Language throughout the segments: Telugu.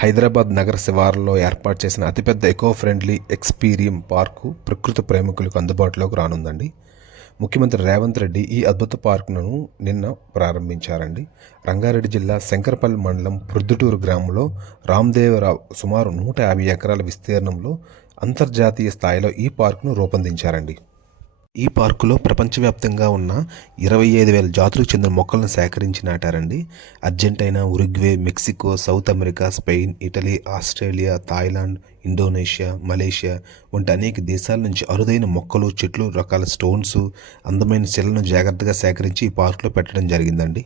హైదరాబాద్ నగర శివారులో ఏర్పాటు చేసిన అతిపెద్ద ఎకో ఫ్రెండ్లీ ఎక్స్పీరియం పార్కు ప్రకృతి ప్రేమికులకు అందుబాటులోకి రానుందండి. ముఖ్యమంత్రి రేవంత్ రెడ్డి ఈ అద్భుత పార్కును నిన్న ప్రారంభించారండి. రంగారెడ్డి జిల్లా శంకరపల్లి మండలం ప్రొద్దుటూరు గ్రామంలో రామ్దేవరావు సుమారు 150 ఎకరాల విస్తీర్ణంలో అంతర్జాతీయ స్థాయిలో ఈ పార్కును రూపొందించారండి. ఈ పార్కులో ప్రపంచవ్యాప్తంగా ఉన్న 25,000 జాతులకు చెందిన మొక్కలను సేకరించి నాటారండి. Argentina, Uruguay, Mexico, South America, Spain, Italy, Australia, Thailand, Indonesia, Malaysia వంటి అనేక దేశాల నుంచి అరుదైన మొక్కలు, చెట్లు, రకాల స్టోన్స్, అందమైన శిలను జాగ్రత్తగా సేకరించి ఈ పార్కులో పెట్టడం జరిగిందండి.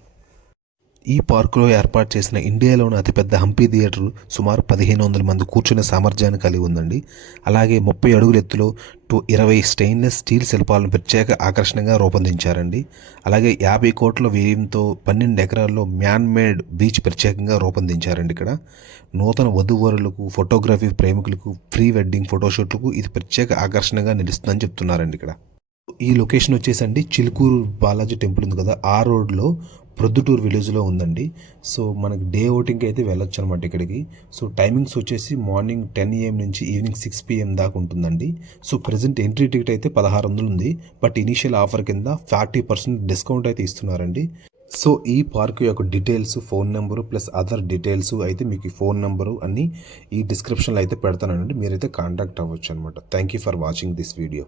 ఈ పార్కులో ఏర్పాటు చేసిన ఇండియాలోని అతిపెద్ద హంపీ థియేటర్ సుమారు 1,500 మంది కూర్చునే సామర్థ్యాన్ని కలిగి ఉందండి. అలాగే 30 అడుగుల ఎత్తులో 20 స్టెయిన్లెస్ స్టీల్ శిల్పాలను ప్రత్యేక ఆకర్షణగా రూపొందించారండి. అలాగే 50 కోట్ల వ్యయంతో 12 ఎకరాల్లో మ్యాన్ మేడ్ బీచ్ ప్రత్యేకంగా రూపొందించారండి. ఇక్కడ నూతన వధూవరులకు, ఫోటోగ్రఫీ ప్రేమికులకు, ప్రీ వెడ్డింగ్ ఫోటోషూట్లకు ఇది ప్రత్యేక ఆకర్షణగా నిలుస్తుందని చెప్తున్నారండి. ఇక్కడ ఈ లొకేషన్ వచ్చేసండి చిలుకూరు బాలాజీ టెంపుల్ ఉంది కదా, ఆ రోడ్లో ప్రొద్దుటూరు విలేజ్లో ఉందండి. సో మనకి డే అవుటింగ్కి అయితే వెళ్ళొచ్చు అనమాట ఇక్కడికి. సో టైమింగ్స్ వచ్చేసి మార్నింగ్ 10 AM నుంచి ఈవినింగ్ 6 PM దాకా ఉంటుందండి. సో ప్రజెంట్ ఎంట్రీ టికెట్ అయితే 1600 ఉంది. బట్ ఇనీషియల్ ఆఫర్ కింద 40% డిస్కౌంట్ అయితే ఇస్తున్నారండి. సో ఈ పార్క్ యొక్క details, phone number plus other details అయితే మీకు ఈ ఫోన్ నెంబరు అన్నీ ఈ డిస్క్రిప్షన్లో అయితే పెడతానండి. మీరైతే కాంటాక్ట్ అవ్వచ్చు అనమాట. Thank you for watching this video.